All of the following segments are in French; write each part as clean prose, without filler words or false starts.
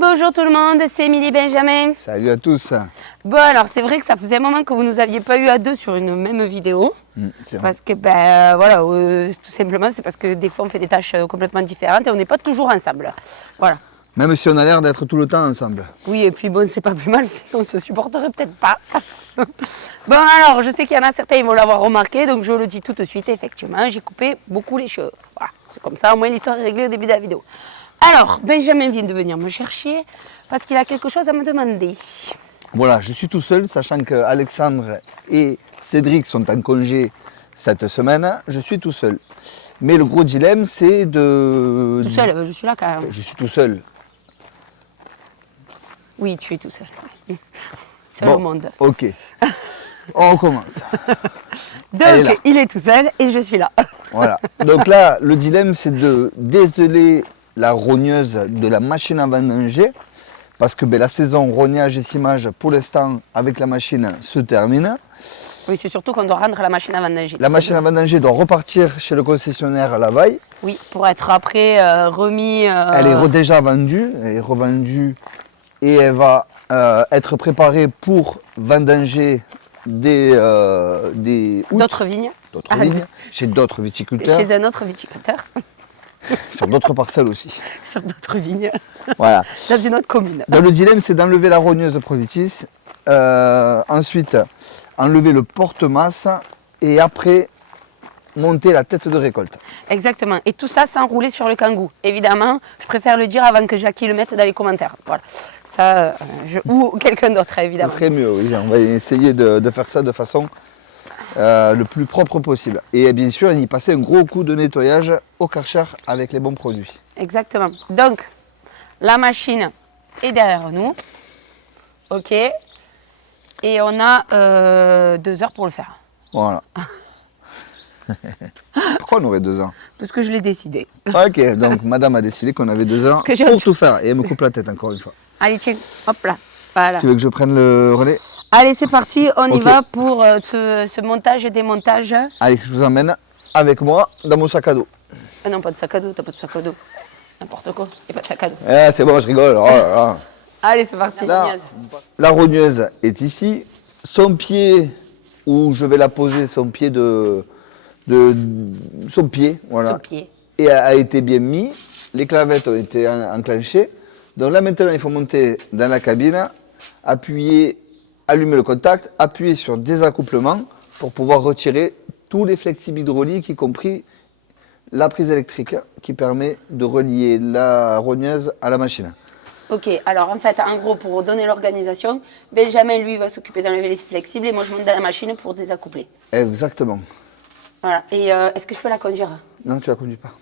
bonjour tout le monde, c'est Émilie Benjamin. Salut à tous. Bon alors c'est vrai que ça faisait un moment que vous ne nous aviez pas eu à deux sur une même vidéo. C'est vrai. Parce que tout simplement c'est parce que des fois on fait des tâches complètement différentes et on n'est pas toujours ensemble. Voilà. Même si on a l'air d'être tout le temps ensemble. Oui et puis bon c'est pas plus mal, sinon on se supporterait peut-être pas. Bon alors je sais qu'il y en a certains ils vont l'avoir remarqué donc je le dis tout de suite, effectivement j'ai coupé beaucoup les cheveux. Voilà. C'est comme ça au moins l'histoire est réglée au début de la vidéo. Alors Benjamin vient de venir me chercher parce qu'il a quelque chose à me demander. Voilà, je suis tout seul, sachant que Alexandre et Cédric sont en congé cette semaine. Je suis tout seul. Mais le gros dilemme, c'est de... Tout seul, je suis là quand même. Je suis tout seul. Oui, tu es tout seul. Seul au monde. Ok. On recommence. Donc, il est tout seul et je suis là. Voilà. Donc là, le dilemme, c'est de déceler la rogneuse de la machine à vendanger. Parce que la saison rognage et cimage, pour l'instant, avec la machine, se termine. Oui, c'est surtout qu'on doit rendre la machine à vendanger. La machine à vendanger doit repartir chez le concessionnaire à la Vaille. Oui, pour être après remis... Elle est déjà vendue, elle est revendue et elle va être préparée pour vendanger d'autres vignes. D'autres vignes, chez d'autres viticulteurs. Chez un autre viticulteur. Sur d'autres parcelles aussi. Sur d'autres vignes. Voilà. Dans une autre commune. Dans le dilemme, c'est d'enlever la rogneuse Provitis, ensuite enlever le porte-masse et après monter la tête de récolte. Exactement. Et tout ça sans rouler sur le kangou. Évidemment, je préfère le dire avant que Jackie le mette dans les commentaires. Voilà. Ça, ou quelqu'un d'autre, évidemment. Ce serait mieux, oui. On va essayer de faire ça de façon le plus propre possible. Et bien sûr, y passer un gros coup de nettoyage au Karcher avec les bons produits. Exactement. Donc, la machine est derrière nous. Ok. Et on a 2 heures pour le faire. Voilà. Pourquoi on aurait 2 heures? Parce que je l'ai décidé. Ok, donc madame a décidé qu'on avait 2 heures pour tout faire. Et elle me coupe la tête encore une fois. Allez, tiens, hop là. Voilà. Tu veux que je prenne le relais? Allez, c'est parti, on y va pour ce montage et démontage. Allez, je vous emmène avec moi dans mon sac à dos. Ah non, pas de sac à dos, t'as pas de sac à dos. N'importe quoi, il n'y a pas de sac à dos. Eh, c'est bon, je rigole. Oh là là. Allez, c'est parti. La rogneuse est ici. Son pied, où je vais la poser, son pied son pied, voilà. Son pied. Et a été bien mis. Les clavettes ont été enclenchées. Donc là maintenant, il faut monter dans la cabine, appuyer, allumer le contact, appuyer sur désaccouplement pour pouvoir retirer tous les flexibles hydrauliques, y compris la prise électrique qui permet de relier la rogneuse à la machine. Ok, alors en fait, en gros, pour donner l'organisation, Benjamin, lui, va s'occuper d'enlever les flexibles et moi, je monte dans la machine pour désaccoupler. Exactement. Voilà, et est-ce que je peux la conduire? Non, tu la conduis pas.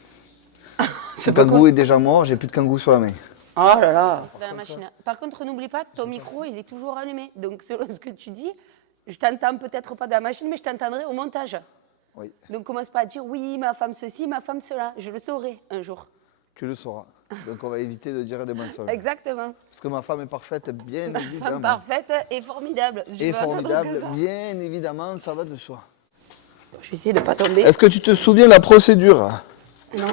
C'est Le pas kangou est déjà mort, j'ai plus de kangou sur la main. Oh là là. Dans la machine. Par contre, n'oublie pas, ton micro, il est toujours allumé. Donc, selon ce que tu dis, je t'entends peut-être pas dans la machine, mais je t'entendrai au montage. Oui. Donc, commence pas à dire oui, ma femme ceci, ma femme cela. Je le saurai un jour. Tu le sauras. Donc on va éviter de dire des mensonges. Exactement. Parce que ma femme est parfaite, bien évidemment. Femme parfaite et formidable. Et formidable, bien évidemment, ça va de soi. Je vais essayer de ne pas tomber. Est-ce que tu te souviens de la procédure? Non.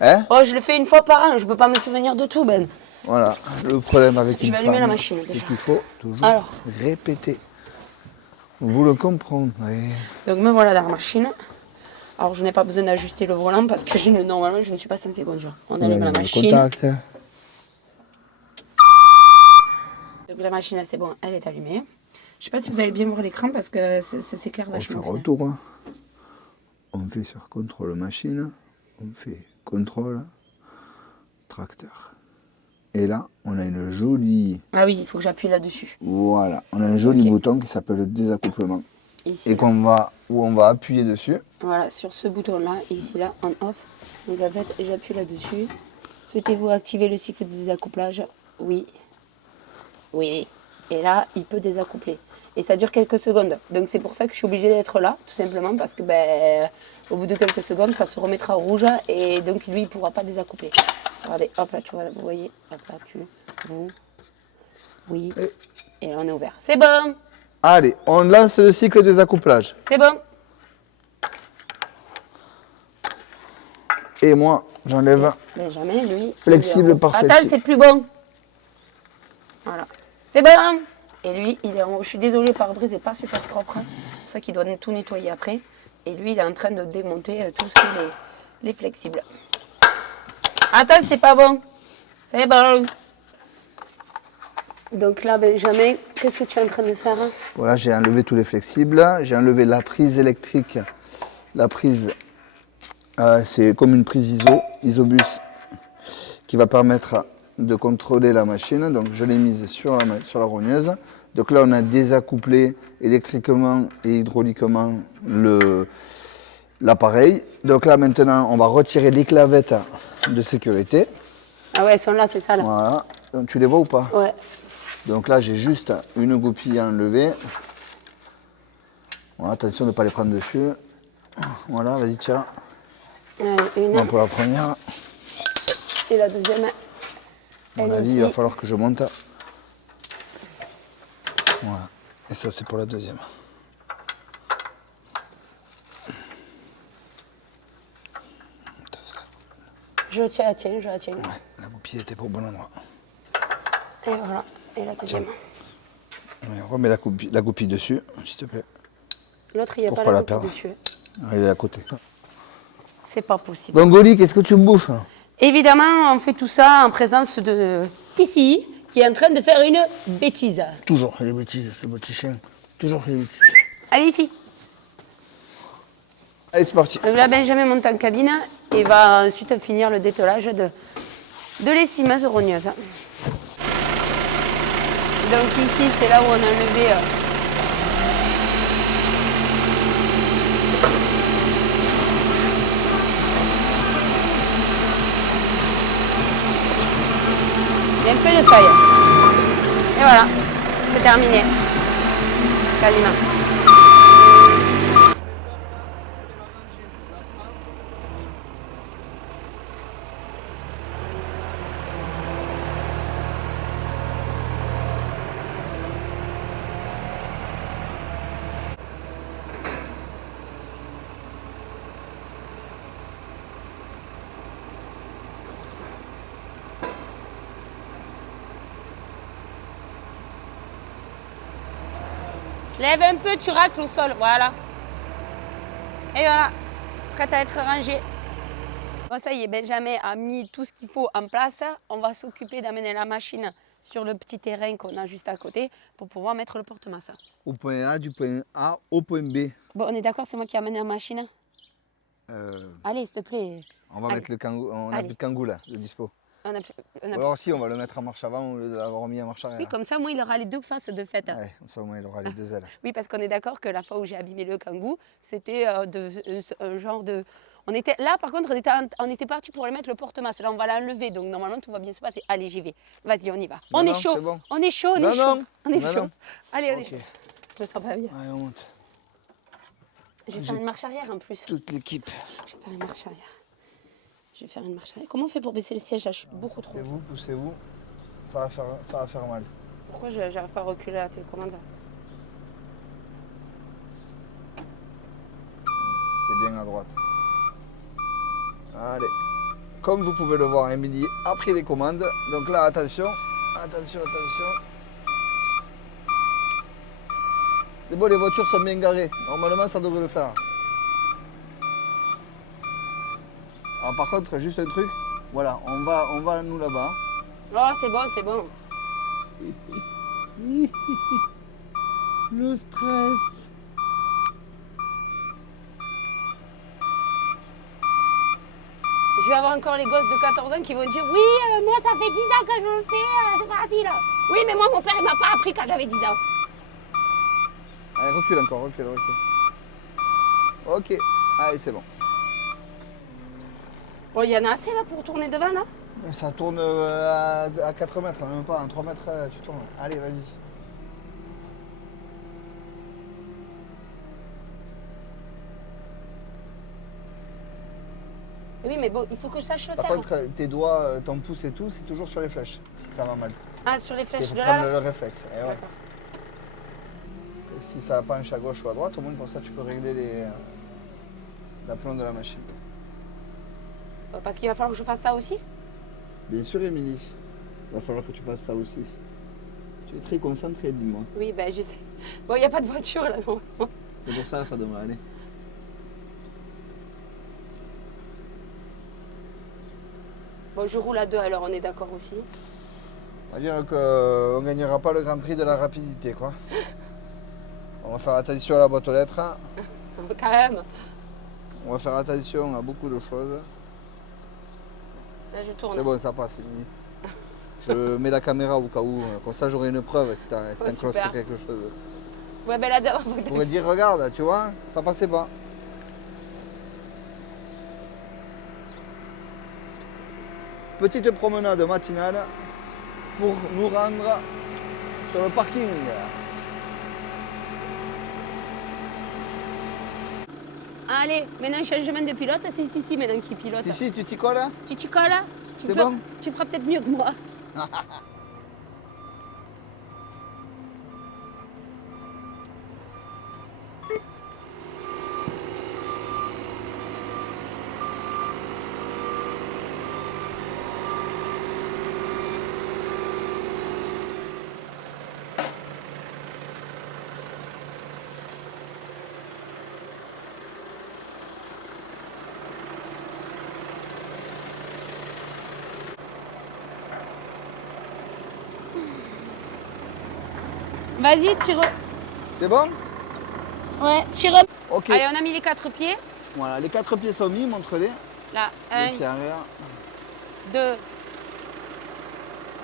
Hein? Oh, je le fais une fois par an, je peux pas me souvenir de tout, Ben. Voilà, le problème avec Je une vais femme, allumer la machine, c'est déjà. qu'il faut toujours répéter. Vous le comprendrez. Donc me voilà dans la machine. Alors je n'ai pas besoin d'ajuster le volant parce que normalement je ne suis pas censée conduire. On allume la machine. Contact. Donc la machine là c'est bon, elle est allumée. Je sais pas si vous allez bien voir l'écran parce que ça s'éclaire On fait vachement. retour. Hein. On fait sur contrôle machine. On fait contrôle tracteur. Et là, on a une jolie... Ah oui, il faut que j'appuie là-dessus. Voilà, on a un joli bouton qui s'appelle le désaccouplement. Ici. Et où on va appuyer dessus. Voilà, sur ce bouton-là, ici là, on off. Donc en fait, j'appuie là-dessus. Souhaitez-vous activer le cycle de désaccouplage? Oui. Oui. Et là, il peut désaccoupler. Et ça dure quelques secondes. Donc c'est pour ça que je suis obligée d'être là, tout simplement, parce que au bout de quelques secondes, ça se remettra au rouge et donc lui, il ne pourra pas désaccoupler. Regardez, hop là, tu vois, vous voyez, hop là, oui, et là on est ouvert. C'est bon. Allez, on lance le cycle de désaccouplage. C'est bon. Et moi, j'enlève Benjamin, lui. flexible par Attends, flexible. c'est plus bon. Voilà. C'est bon. Et lui, je suis désolée, le pare-brise n'est pas super propre. C'est pour ça qu'il doit tout nettoyer après. Et lui, il est en train de démonter tout ce qui est les flexibles. Attends, c'est pas bon. C'est bon. Donc là, Benjamin, qu'est-ce que tu es en train de faire? Voilà, j'ai enlevé tous les flexibles. J'ai enlevé la prise électrique. La prise, c'est comme une prise Isobus, qui va permettre de contrôler la machine. Donc je l'ai mise sur la rogneuse. Donc là, on a désaccouplé électriquement et hydrauliquement l'appareil. Donc là, maintenant, on va retirer les clavettes de sécurité. Ah ouais, elles sont là, c'est ça là. Voilà. Donc, tu les vois ou pas? Ouais. Donc là, j'ai juste une goupille à enlever. Voilà, attention de ne pas les prendre dessus. Voilà, vas-y, tiens. Une. Bon, pour la première, Et la deuxième. à mon avis, il va falloir que je monte. Voilà. Et ça, c'est pour la deuxième. Je la tiens, je la tiens. Ouais, la goupille était pas au bon endroit. Et voilà. Et la deuxième. Ouais, remets la goupille dessus, s'il te plaît. L'autre, il n'y a Pour pas pas la la goupille perdre. dessus. Elle est à côté. C'est pas possible. Bon, Goli, qu'est-ce que tu me bouffes? Évidemment, on fait tout ça en présence de Sissi, qui est en train de faire une bêtise. Toujours les bêtises, ce petit chien. Toujours les bêtises. Allez, ici. Allez, c'est parti. Donc là, Benjamin monte en cabine et va ensuite finir le dételage de l'essimeuse rogneuse. Donc ici, c'est là où on a enlevé il y a un peu de feuille. Et voilà, c'est terminé. Quasiment. Lève un peu, tu racles au sol, voilà. Et voilà, prête à être rangée. Bon, ça y est, Benjamin a mis tout ce qu'il faut en place. On va s'occuper d'amener la machine sur le petit terrain qu'on a juste à côté pour pouvoir mettre le porte-masse. Au point A, du point A au point B. Bon, on est d'accord, c'est moi qui ai amené la machine. Allez, s'il te plaît. On va Allez. mettre le kangou. On a Allez. plus de kangou là, de dispo. On a Ou alors si, on va le mettre en marche avant au lieu de l'avoir mis en marche arrière. Oui, comme ça, moi, il aura les deux faces de fête. Ouais, comme ça au moins il aura les deux ailes. Oui, parce qu'on est d'accord que la fois où j'ai abîmé le kangou, c'était un genre de... On était là, par contre, on était parti pour aller mettre le porte-masse. Là, on va l'enlever, donc normalement, tout va bien se passer. Allez, j'y vais. Vas-y, on y va. Non, On est non, chaud. c'est bon. On est chaud, on Non, est non. chaud. On est Non, chaud. non. Allez, on est Ok. chaud. Je me sens pas bien. Allez, on monte. Je vais faire une marche arrière en plus. Toute l'équipe. Je vais faire une marche arrière. Je vais faire une marche arrière. Comment on fait pour baisser le siège là? Je suis beaucoup trop. Poussez-vous. Ça va faire mal. Pourquoi je n'arrive pas à reculer la télécommande? C'est bien à droite. Allez. Comme vous pouvez le voir, Émilie a pris les commandes. Donc là, attention. Attention, attention. C'est bon, les voitures sont bien garées. Normalement, ça devrait le faire. Alors par contre, juste un truc. Voilà, on va nous là-bas. Oh, c'est bon, c'est bon. Le stress. Je vais avoir encore les gosses de 14 ans qui vont dire oui, moi ça fait 10 ans que je le fais, c'est parti là. Oui, mais moi mon père il m'a pas appris quand j'avais 10 ans. Allez, recule encore, recule. Ok, allez, c'est bon. Bon, il y en a assez là pour tourner devant là. Ça tourne à 4 mètres, même pas, à 3 mètres, tu tournes. Allez, vas-y. Oui, mais bon, il faut que je sache le Par faire. contre, tes doigts, ton pouce et tout, c'est toujours sur les flèches, si ça va mal. Ah, sur les Il flèches faut de prendre là. le réflexe. Et ouais. D'accord. Si ça penche à gauche ou à droite, au moins comme ça tu peux régler l'aplomb de la machine. Parce qu'il va falloir que je fasse ça aussi. Bien sûr, Émilie. Il va falloir que tu fasses ça aussi. Tu es très concentré, dis-moi. Oui, ben je sais. Bon, il n'y a pas de voiture là, non. C'est pour ça, ça devrait aller. Bon, je roule à 2 alors, on est d'accord aussi. On va dire qu'on ne gagnera pas le grand prix de la rapidité, quoi. On va faire attention à la boîte aux lettres. Quand même. On va faire attention à beaucoup de choses. Là, je tourne. C'est bon, ça passe, c'est fini. Je mets la caméra au cas où, comme ça j'aurai une preuve si t'as enclosé super. quelque chose. Ouais, ben là, On pourrait dire, regarde, tu vois, ça passait pas. Petite promenade matinale pour nous rendre sur le parking. Allez, maintenant changement de pilote, c'est Sissi maintenant qui pilote. Si, tu t'y colles? Tu t'y colles? C'est bon? Tu feras peut-être mieux que moi. Vas-y, tire. C'est bon? Ouais, tire. Ok. Allez, on a mis les 4 pieds. Voilà, les 4 pieds sont mis, montre-les. Là, Les 1, pieds arrière. 2,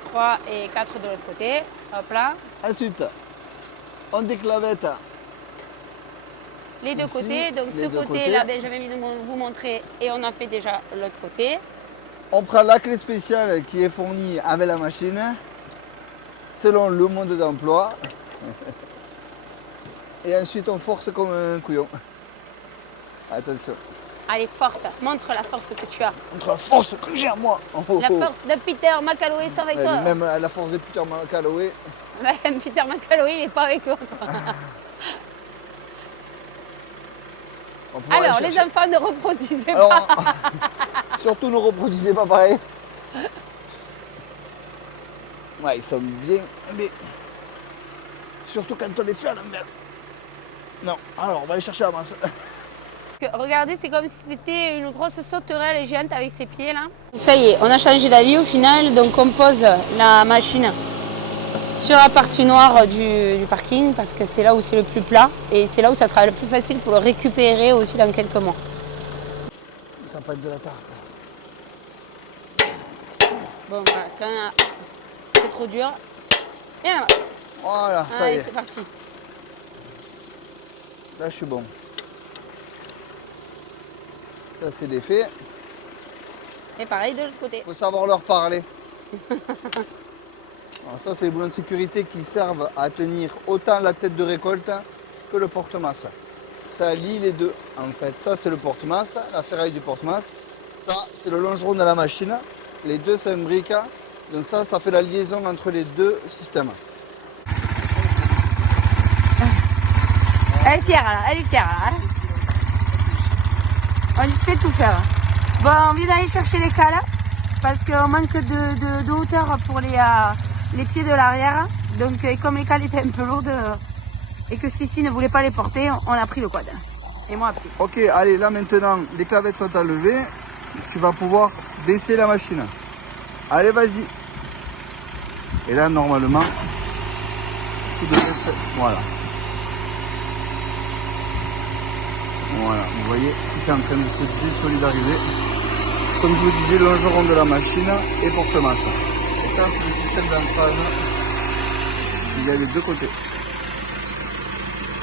3 et 4 de l'autre côté. Hop là. Ensuite, on déclavette Les deux ici, côtés. Donc les ce deux côté côtés. là, ben, j'avais mis de vous montrer et on a fait déjà l'autre côté. On prend la clé spéciale qui est fournie avec la machine, selon le mode d'emploi. Et ensuite on force comme un couillon. Attention. Allez, force. Montre la force que tu as. Montre la force que j'ai à moi. Oh, oh, La oh. force de Peter McCalloway sont avec toi. Même la force de Peter McCalloway. Même Peter McCalloway, il n'est pas avec toi. On pourra Alors, aller les chercher. enfants, ne reproduisez pas. Alors, surtout ne reproduisez pas pareil. Ouais, ils sont bien. Mais surtout quand on les fait à l'envers. Non, alors on va aller chercher la masse. Regardez, c'est comme si c'était une grosse sauterelle géante avec ses pieds là. Ça y est, on a changé d'avis au final, donc on pose la machine sur la partie noire du parking parce que c'est là où c'est le plus plat et c'est là où ça sera le plus facile pour le récupérer aussi dans quelques mois. Ça peut être de la tarte. Bon, voilà, quand c'est trop dur, et la masse. Voilà, ça y Allez, est. c'est parti. Là, je suis bon. Ça, c'est des faits. Et pareil de l'autre côté. Il faut savoir leur parler. Alors ça, c'est les boulons de sécurité qui servent à tenir autant la tête de récolte que le porte-masse. Ça lie les deux, en fait. Ça, c'est le porte-masse, la ferraille du porte-masse. Ça, c'est le longeron de la machine. Les deux s'imbriquent. Donc ça fait la liaison entre les deux systèmes. Elle est fière là, elle est fière là. On lui fait tout faire. Bon, on vient d'aller chercher les cales parce qu'on manque de hauteur pour les pieds de l'arrière. Donc, comme les cales étaient un peu lourdes et que Sissi ne voulait pas les porter, on a pris le quad. Et moi après. Ok, allez, là maintenant, les clavettes sont enlevées. Tu vas pouvoir baisser la machine. Allez, vas-y. Et là, normalement, tout devrait se... Voilà. Voilà, vous voyez, tout est en train de se désolidariser. Comme je vous disais, longeron de la machine et porte-masse. Et ça, c'est le système d'ancrage. Il y a les deux côtés.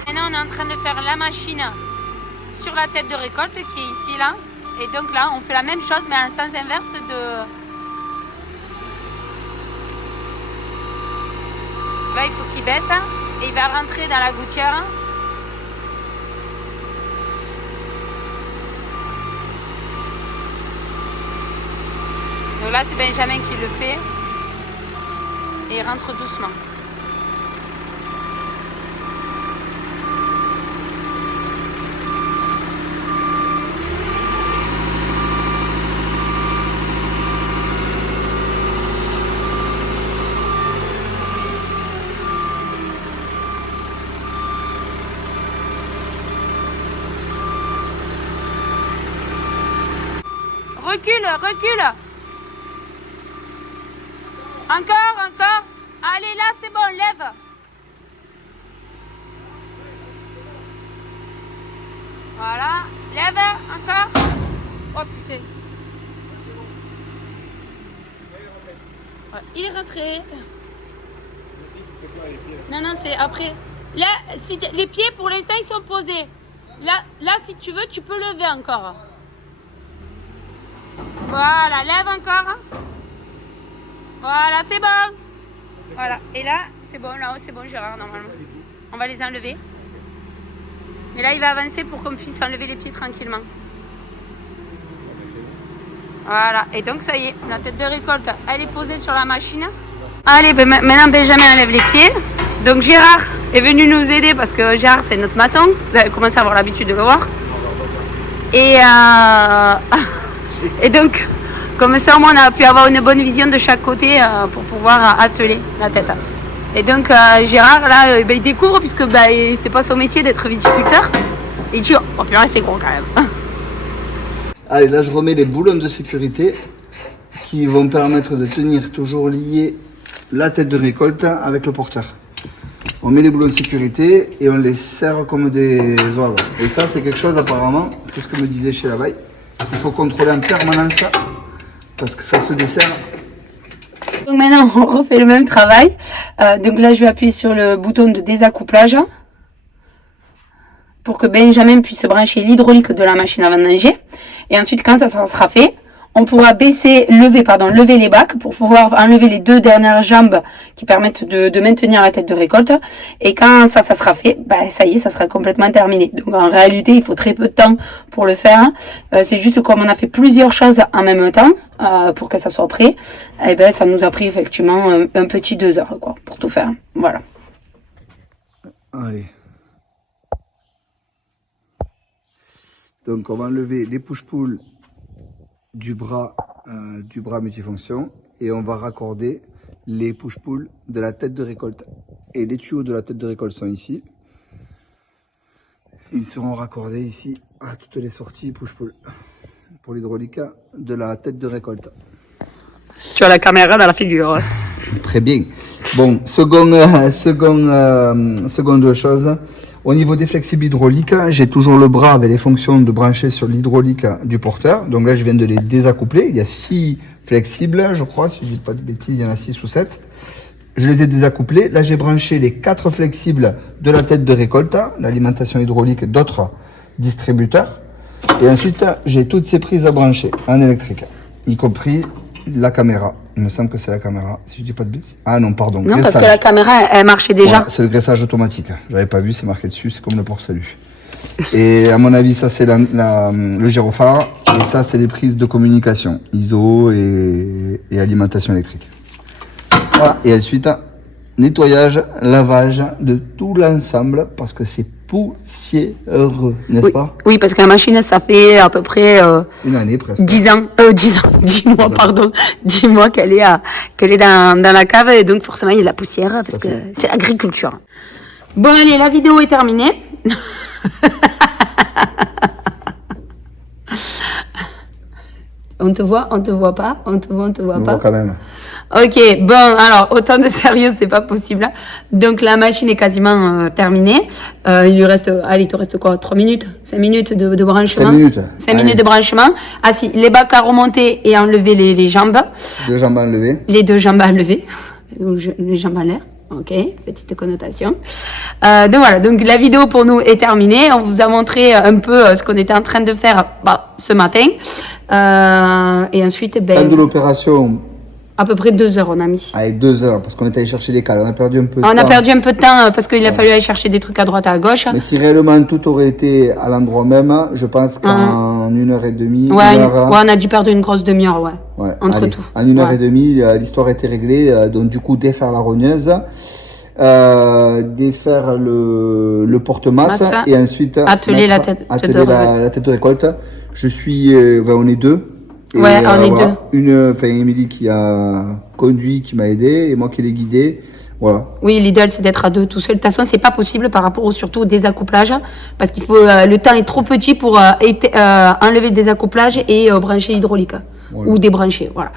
Maintenant, on est en train de faire la machine sur la tête de récolte qui est ici là. Et donc là, on fait la même chose mais en sens inverse de... Là, il faut qu'il baisse et il va rentrer dans la gouttière. Donc là, c'est Benjamin qui le fait. Et il rentre doucement. Recule, recule. Encore. Allez, là, c'est bon, lève. Voilà, lève, encore. Oh putain. Il est rentré. Non, c'est après. Là, si les pieds pour l'instant ils sont posés. Là, si tu veux, tu peux lever encore. Voilà, lève encore. Voilà, c'est bon. Voilà, et là, c'est bon, là-haut, c'est bon, Gérard, normalement. On va les enlever. Mais là, il va avancer pour qu'on puisse enlever les pieds tranquillement. Voilà, et donc ça y est, la tête de récolte, elle est posée sur la machine. Allez, ben, maintenant Benjamin enlève les pieds. Donc Gérard est venu nous aider parce que Gérard, c'est notre maçon. Vous avez commencé à avoir l'habitude de le voir. Et donc, comme ça, au moins, on a pu avoir une bonne vision de chaque côté pour pouvoir atteler la tête. Et donc, Gérard, là, il découvre, puisque c'est pas son métier d'être viticulteur. Et il dit, oh purée, c'est gros quand même. Allez, là, je remets les boulons de sécurité qui vont permettre de tenir toujours lié la tête de récolte avec le porteur. On met les boulons de sécurité et on les serre comme des oeufs. Et ça, c'est quelque chose apparemment, qu'est-ce que me disait chez la veille, il faut contrôler en permanence ça, parce que ça se dessert. Donc maintenant, on refait le même travail. Donc là, je vais appuyer sur le bouton de désaccouplage pour que Benjamin puisse brancher l'hydraulique de la machine à vendanger. Et ensuite, quand ça sera fait, on pourra lever les bacs pour pouvoir enlever les deux dernières jambes qui permettent de maintenir la tête de récolte. Et quand ça sera fait, ça y est, ça sera complètement terminé. Donc en réalité, il faut très peu de temps pour le faire. C'est juste comme on a fait plusieurs choses en même temps pour que ça soit prêt. Et ça nous a pris effectivement un petit 2 heures quoi, pour tout faire. Voilà. Allez. Donc on va enlever les push-pull du bras multifonction et on va raccorder les push-pull de la tête de récolte. Et les tuyaux de la tête de récolte sont ici. Ils seront raccordés ici à toutes les sorties push-pull pour l'hydraulique de la tête de récolte. Tu as la caméra dans la figure. Très bien. Bon, seconde chose. Au niveau des flexibles hydrauliques, j'ai toujours le bras avec les fonctions de brancher sur l'hydraulique du porteur. Donc là, je viens de les désaccoupler. Il y a 6 flexibles, je crois, si je ne dis pas de bêtises, il y en a 6 ou 7. Je les ai désaccouplés. Là, j'ai branché les 4 flexibles de la tête de récolte, l'alimentation hydraulique d'autres distributeurs. Et ensuite, j'ai toutes ces prises à brancher en électrique, y compris la caméra. Il me semble que c'est la caméra, si je dis pas de bêtises. Ah non, pardon. Non, graissage. Parce que la caméra, elle marchait déjà. Ouais, c'est le graissage automatique. J'avais pas vu, c'est marqué dessus, c'est comme le port-salut. Et à mon avis, ça c'est le gyrophare. Et ça, c'est les prises de communication, ISO et alimentation électrique. Voilà. Et ensuite, nettoyage, lavage de tout l'ensemble parce que c'est poussiéreux, n'est-ce pas? Oui, parce que la machine, ça fait à peu près une année presque. 10 mois, pardon. 10 mois qu'elle est dans la cave et donc forcément il y a de la poussière parce que c'est l'agriculture. Bon allez, la vidéo est terminée. On te voit pas, on te voit pas. Quand même. Ok, bon, alors, autant de sérieux, c'est pas possible. Donc, la machine est quasiment terminée. Il lui reste, allez, il te reste quoi, 3 minutes 5 minutes de branchement 5 minutes. 5 minutes de branchement. Ah si, les bacs à remonter et enlever les jambes. 2 jambes à enlever. Les 2 jambes à enlever. Les jambes en l'air. Ok, petite connotation. Donc voilà, donc la vidéo pour nous est terminée. On vous a montré un peu ce qu'on était en train de faire ce matin. Et ensuite, Fin de l'opération. À peu près 2 heures, on a mis. Avec 2 heures, parce qu'on est allé chercher les cales. On a perdu un peu de temps. On a perdu un peu de temps parce qu'il a fallu aller chercher des trucs à droite et à gauche. Mais si réellement tout aurait été à l'endroit même, je pense qu'en 1h30. Ouais, on a dû perdre une grosse demi-heure, ouais. Entre allez, tout. En 1h30, l'histoire était réglée. Donc, du coup, défaire la rogneuse, défaire le porte-masse et ensuite atteler la tête de récolte. Je suis, on est 2. Et on est 2. Émilie qui a conduit, qui m'a aidé, et moi qui l'ai guidé. Voilà. Oui, l'idéal c'est d'être à deux tout seul. De toute façon, c'est pas possible par rapport surtout au désaccouplage parce qu'il faut le temps est trop petit pour enlever le désaccouplage et brancher l'hydraulique ou débrancher. Voilà.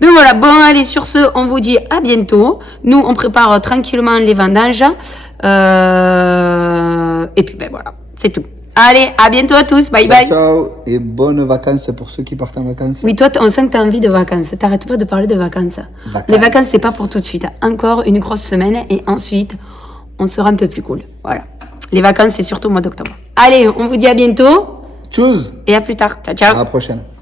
Donc voilà, bon allez sur ce, on vous dit à bientôt. Nous on prépare tranquillement les vendanges et puis ben voilà, c'est tout. Allez, à bientôt à tous, bye bye. Ciao et bonnes vacances pour ceux qui partent en vacances. Oui, toi, on sent que tu as envie de vacances. T'arrêtes pas de parler de vacances. Les vacances, c'est pas pour tout de suite. Encore une grosse semaine et ensuite, on sera un peu plus cool. Voilà. Les vacances, c'est surtout au mois d'octobre. Allez, on vous dit à bientôt. Tchuss. Et à plus tard. Ciao, ciao. À la prochaine.